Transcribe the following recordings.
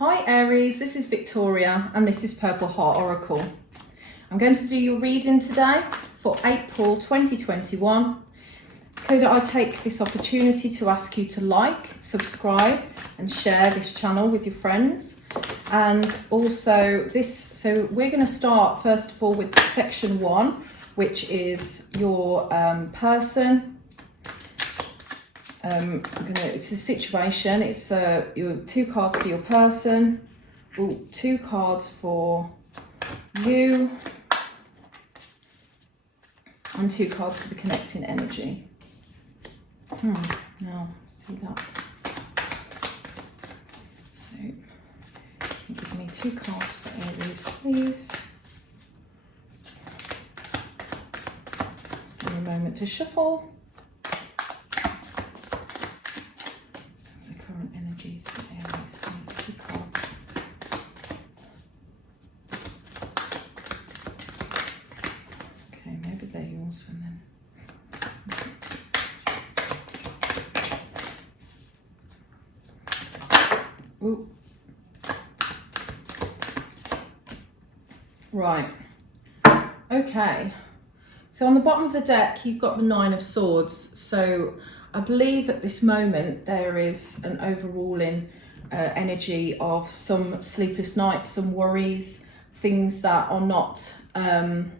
Hi Aries, this is Victoria and this is Purple Heart Oracle. I'm going to do your reading today for April 2021. Could I take this opportunity to ask you to like, subscribe and share this channel with your friends. And also so we're going to start first of all with section 1, which is your person. It's a situation. It's your 2 cards for your person. Ooh, 2 cards for you, and 2 cards for the connecting energy. Now see that. So give me 2 cards for Aries, please. Just give me a moment to shuffle. Current energies for Aries, please. 2 cards. Okay, maybe they're yours and then. Ooh. Right. Okay. So on the bottom of the deck, you've got the 9 of Swords. So I believe at this moment there is an overruling energy of some sleepless nights, some worries, things that are not that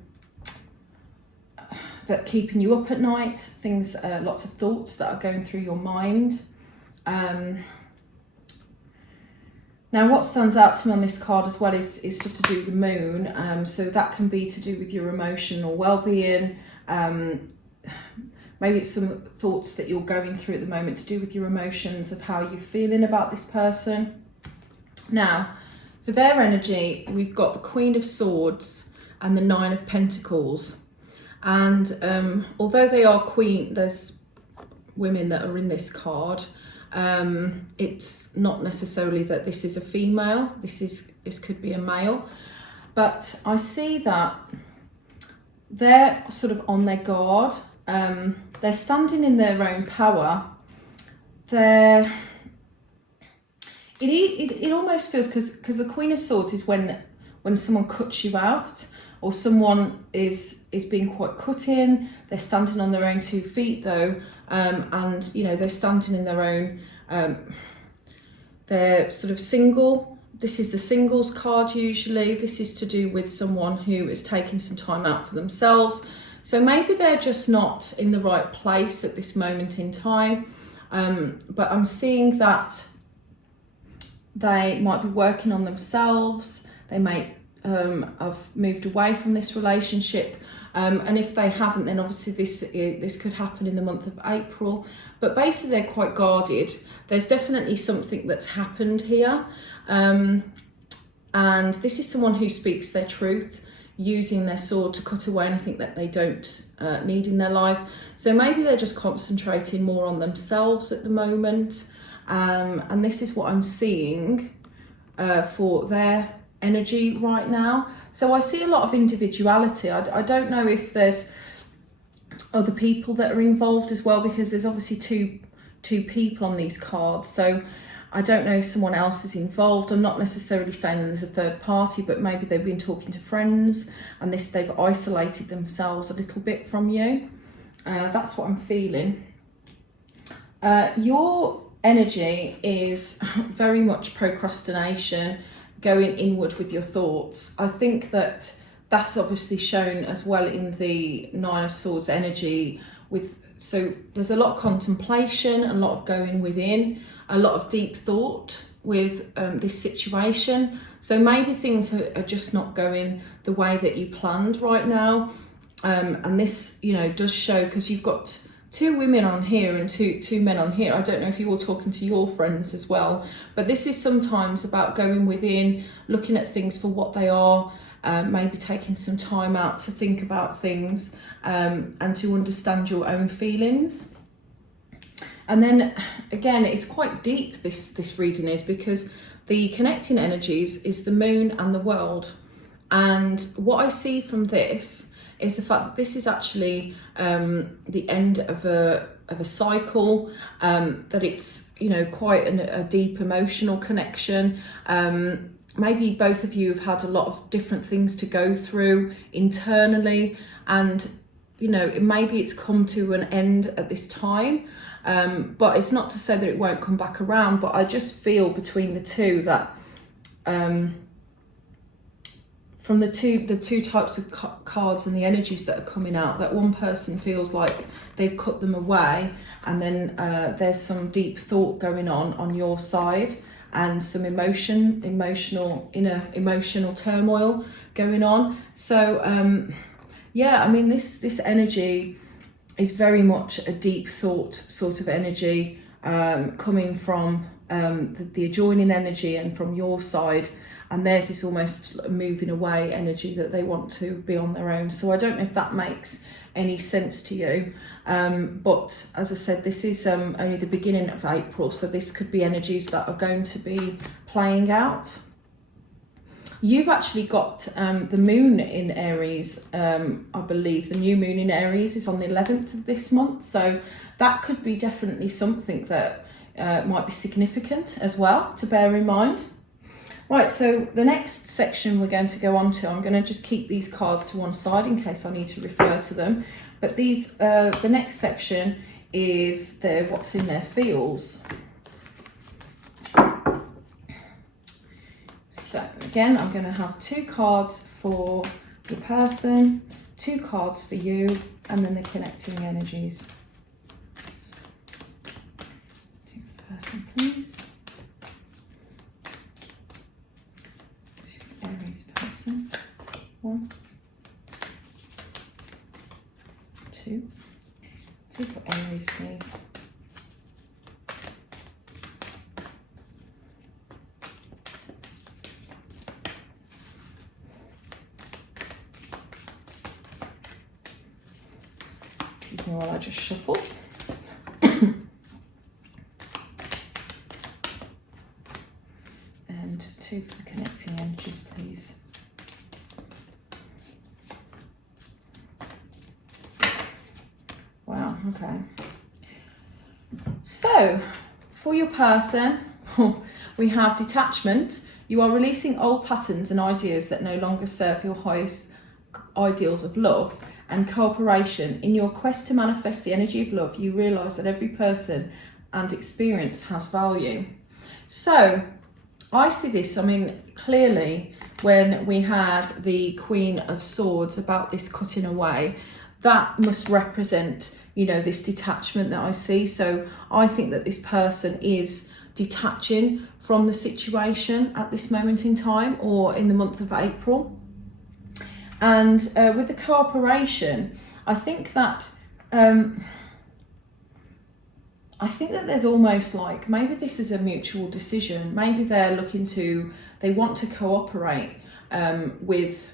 keeping you up at night, things, lots of thoughts that are going through your mind. Now what stands out to me on this card as well is stuff to do with the moon. So that can be to do with your emotional well-being. Maybe it's some thoughts that you're going through at the moment to do with your emotions, of how you're feeling about this person. Now, for their energy, we've got the Queen of Swords and the 9 of Pentacles. And although they are there's women that are in this card, it's not necessarily that this is a female. This could be a male. But I see that they're sort of on their guard. They're standing in their own power. It almost feels, because the Queen of Swords is when someone cuts you out, or someone is being quite cut in. They're standing on their own 2 feet though, and you know, they're standing in their own. They're sort of single. This is the singles card usually. This is to do with someone who is taking some time out for themselves. So maybe they're just not in the right place at this moment in time. But I'm seeing that they might be working on themselves. They may have moved away from this relationship. And if they haven't, then obviously this could happen in the month of April. But basically they're quite guarded. There's definitely something that's happened here. And this is someone who speaks their truth, using their sword to cut away anything that they don't need in their life. So maybe they're just concentrating more on themselves at the moment. And this is what I'm seeing for their energy right now. So I see a lot of individuality. I don't know if there's other people that are involved as well, because there's obviously two people on these cards. So I don't know if someone else is involved. I'm not necessarily saying there's a third party, but maybe they've been talking to friends and they've isolated themselves a little bit from you. That's what I'm feeling. Your energy is very much procrastination, going inward with your thoughts. I think that that's obviously shown as well in the 9 of Swords energy. So there's a lot of contemplation, a lot of going within, a lot of deep thought with this situation. So maybe things are just not going the way that you planned right now. And this, you know, does show, because you've got 2 women on here and two men on here. I don't know if you're talking to your friends as well, but this is sometimes about going within, looking at things for what they are, maybe taking some time out to think about things, and to understand your own feelings. And then again, it's quite deep, this reading is, because the connecting energies is the moon and the world. And what I see from this is the fact that this is actually the end of a cycle, that it's, you know, quite a deep emotional connection. Maybe both of you have had a lot of different things to go through internally, and, you know, maybe it's come to an end at this time. But it's not to say that it won't come back around, but I just feel between the two that from the two types of cards and the energies that are coming out, that one person feels like they've cut them away, and then there's some deep thought going on your side, and some emotional turmoil going on. So yeah, I mean, this energy is very much a deep thought sort of energy, coming from the adjoining energy and from your side, and there's this almost moving away energy that they want to be on their own. So I don't know if that makes any sense to you, but as I said, this is only the beginning of April, so this could be energies that are going to be playing out. You've actually got the moon in Aries. I believe the new moon in Aries is on the 11th of this month, so that could be definitely something that might be significant as well to bear in mind. Right, so the next section we're going to go on to, I'm going to just keep these cards to one side in case I need to refer to them, but these the next section is what's in their fields. So again, I'm going to have 2 cards for the person, 2 cards for you, and then the connecting energies. 2 for the person, please. 2 for Aries person. 1, 2. 2 for Aries, please. While I just shuffle. And 2 for the connecting energies, please. Wow, okay. So, for your person, we have detachment. You are releasing old patterns and ideas that no longer serve your highest ideals of love and cooperation. In your quest to manifest the energy of love, you realise that every person and experience has value. So I see this, I mean, clearly when we had the Queen of Swords about this cutting away, that must represent, you know, this detachment that I see. So I think that this person is detaching from the situation at this moment in time, or in the month of April. And with the cooperation, I think that there's almost like, maybe this is a mutual decision. Maybe they want to cooperate with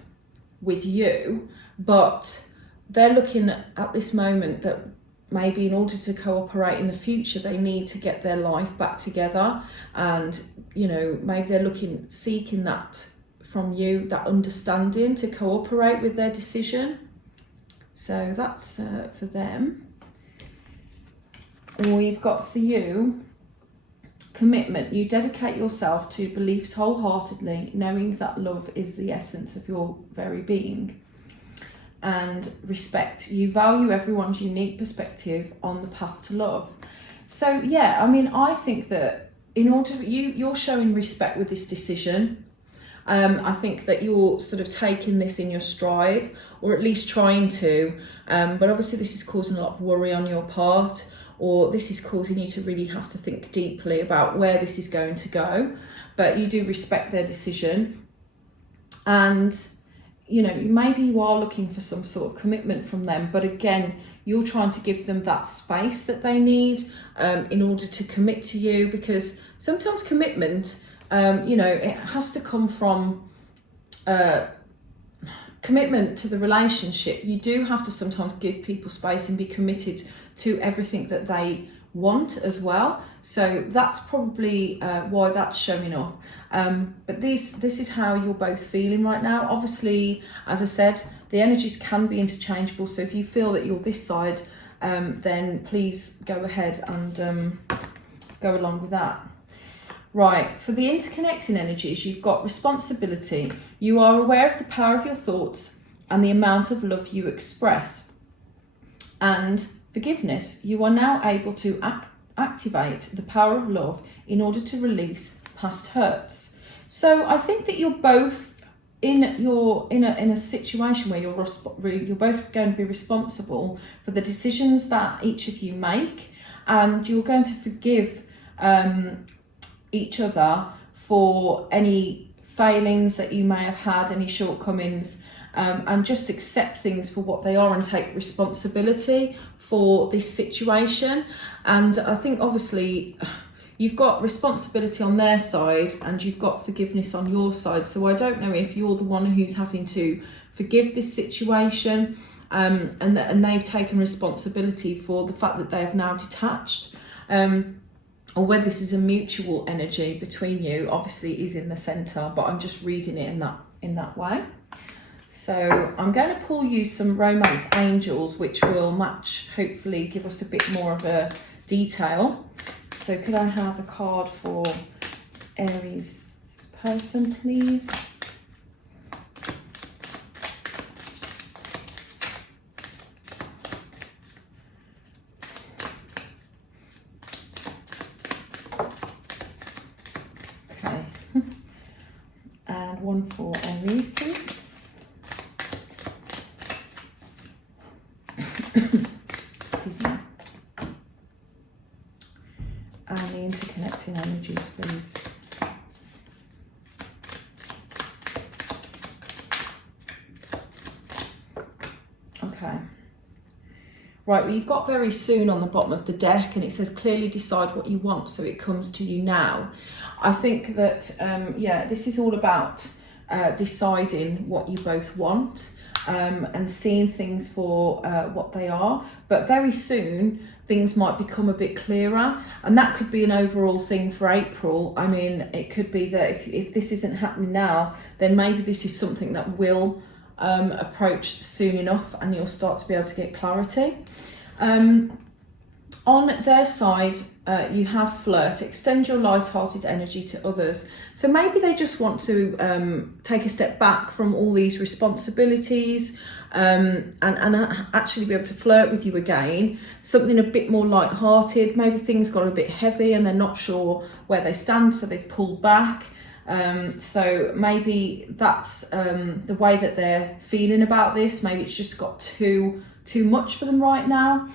you, but they're looking at this moment that maybe in order to cooperate in the future, they need to get their life back together. And, you know, maybe they're seeking that from you, that understanding to cooperate with their decision. So that's for them. Or you've got for you, commitment. You dedicate yourself to beliefs wholeheartedly, knowing that love is the essence of your very being. And respect. You value everyone's unique perspective on the path to love. So yeah, I mean, I think that in order you're showing respect with this decision. I think that you're sort of taking this in your stride, or at least trying to, but obviously this is causing a lot of worry on your part, or this is causing you to really have to think deeply about where this is going to go. But you do respect their decision, and you know, maybe you are looking for some sort of commitment from them, but again, you're trying to give them that space that they need in order to commit to you, because sometimes commitment, you know, it has to come from commitment to the relationship. You do have to sometimes give people space and be committed to everything that they want as well. So that's probably why that's showing up. But this is how you're both feeling right now. Obviously, as I said, The energies can be interchangeable, so if you feel that you're this side, then please go ahead and go along with that. Right, for the interconnecting energies, you've got responsibility. You are aware of the power of your thoughts and the amount of love you express. And forgiveness, you are now able to activate the power of love in order to release past hurts. So I think that you're both in a situation where you're both going to be responsible for the decisions that each of you make, and you're going to forgive each other for any failings that you may have had, any shortcomings, and just accept things for what they are and take responsibility for this situation. And I think obviously you've got responsibility on their side and you've got forgiveness on your side. So I don't know if you're the one who's having to forgive this situation, and they've taken responsibility for the fact that they have now detached, or whether this is a mutual energy between you. Obviously it is in the centre, but I'm just reading it in that way. So I'm going to pull you some romance angels, which will match, hopefully give us a bit more of a detail. So could I have a card for Aries person, please? Okay. And one for Aries, please. Excuse me. And the interconnecting energies, please. Okay. Right, well, you've got very soon on the bottom of the deck, and it says clearly decide what you want so it comes to you now. I think that, yeah, this is all about deciding what you both want, and seeing things for what they are. But very soon things might become a bit clearer, and that could be an overall thing for April. I mean, it could be that if this isn't happening now, then maybe this is something that will approach soon enough, and you'll start to be able to get clarity. On their side, you have flirt, extend your light-hearted energy to others. So maybe they just want to take a step back from all these responsibilities, and actually be able to flirt with you again. Something a bit more light-hearted. Maybe things got a bit heavy and they're not sure where they stand, so they've pulled back. So maybe that's the way that they're feeling about this. Maybe it's just got too much for them right now.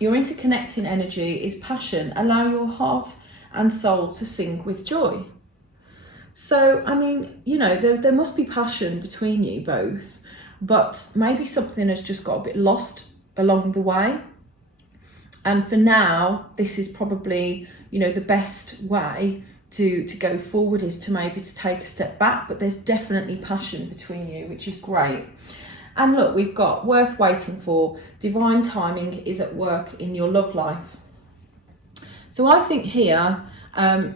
Your interconnecting energy is passion. Allow your heart and soul to sing with joy. So, I mean, you know, there must be passion between you both, but maybe something has just got a bit lost along the way. And for now, this is probably, you know, the best way to go forward is to maybe to take a step back, but there's definitely passion between you, which is great. And look, we've got worth waiting for. Divine timing is at work in your love life. So I think here,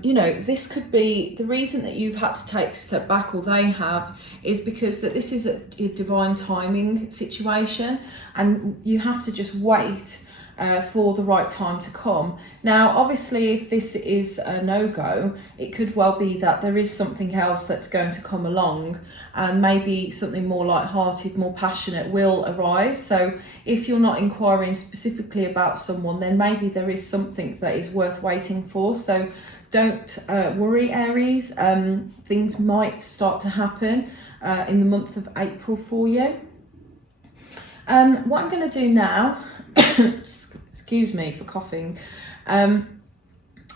you know, this could be the reason that you've had to take a step back, or they have, is because that this is a divine timing situation, and you have to just wait for the right time to come. Now, obviously, if this is a no-go, it could well be that there is something else that's going to come along, and maybe something more light-hearted, more passionate will arise. So if you're not inquiring specifically about someone, then maybe there is something that is worth waiting for. So don't worry, Aries. Things might start to happen in the month of April for you. What I'm going to do now, excuse me for coughing, I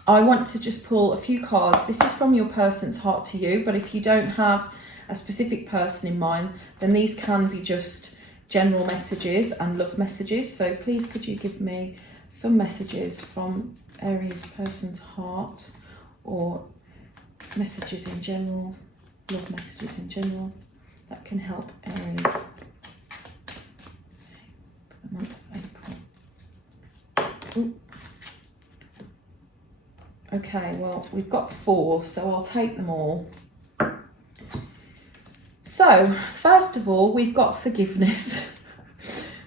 want to just pull a few cards. This is from your person's heart to you, but if you don't have a specific person in mind, then these can be just general messages and love messages. So please could you give me some messages from Aries person's heart, or messages in general, love messages in general, that can help Aries for the month of April. Ooh. Okay, well, we've got 4, so I'll take them all. So So first of all, we've got forgiveness.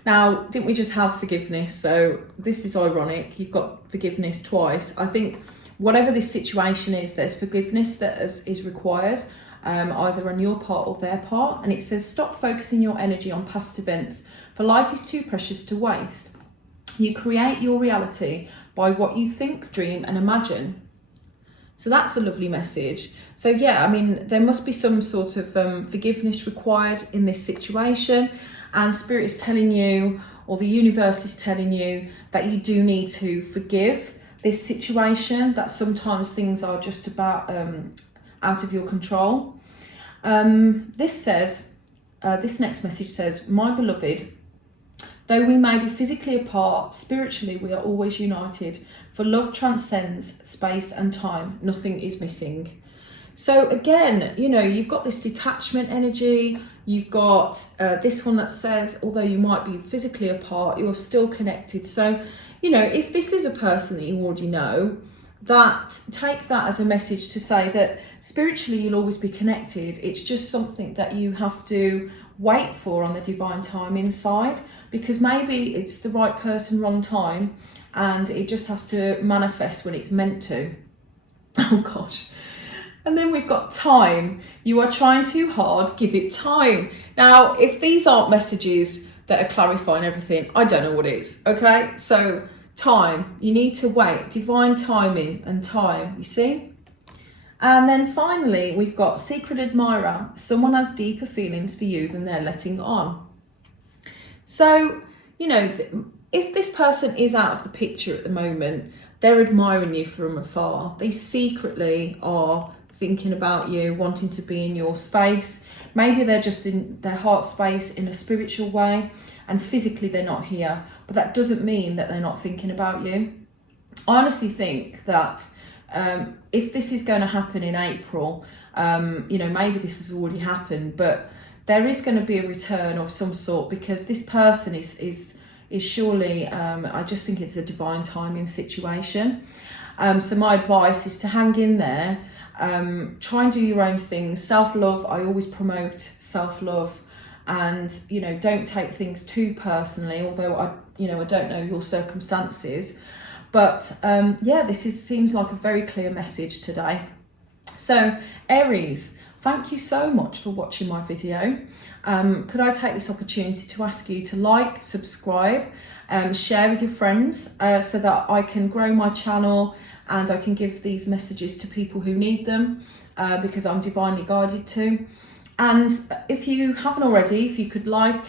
Now, didn't we just have forgiveness? So this is ironic. You've got forgiveness twice. I think whatever this situation is, there's forgiveness that is required, either on your part or their part. And it says, stop focusing your energy on past events, for life is too precious to waste. You create your reality by what you think, dream and imagine. So that's a lovely message. So yeah, I mean, there must be some sort of forgiveness required in this situation. And Spirit is telling you, or the universe is telling you, that you do need to forgive this situation, that sometimes things are just about out of your control. This next message says, my beloved, though we may be physically apart, spiritually we are always united, for love transcends space and time. Nothing is missing. So again, you know, you've got this detachment energy. You've got this one that says, although you might be physically apart, you're still connected. So, you know, if this is a person that you already know, take that as a message to say that spiritually you'll always be connected. It's just something that you have to wait for on the divine timing side, because maybe it's the right person, wrong time, and it just has to manifest when it's meant to. Oh gosh. And then we've got time. You are trying too hard, give it time. Now, if these aren't messages that are clarifying everything, I don't know what is, okay? So time, you need to wait, divine timing and time, you see? And then finally, we've got secret admirer. Someone has deeper feelings for you than they're letting on. So, you know, if this person is out of the picture at the moment, they're admiring you from afar. They secretly are thinking about you, wanting to be in your space. Maybe they're just in their heart space in a spiritual way, and physically they're not here, but that doesn't mean that they're not thinking about you. I honestly think that if this is going to happen in April, you know, maybe this has already happened, but there is going to be a return of some sort, because this person is surely, I just think it's a divine timing situation. So my advice is to hang in there. Try and do your own things. Self-love, I always promote self-love, and you know, don't take things too personally, although I don't know your circumstances, but yeah, seems like a very clear message today. So Aries, thank you so much for watching my video. Could I take this opportunity to ask you to like, subscribe, share with your friends, so that I can grow my channel and I can give these messages to people who need them, because I'm divinely guided to. And if you haven't already, if you could press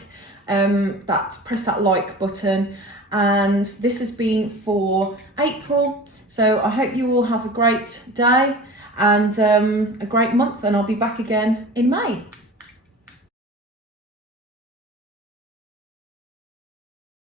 that like button. And this has been for April. So I hope you all have a great day and a great month, and I'll be back again in May.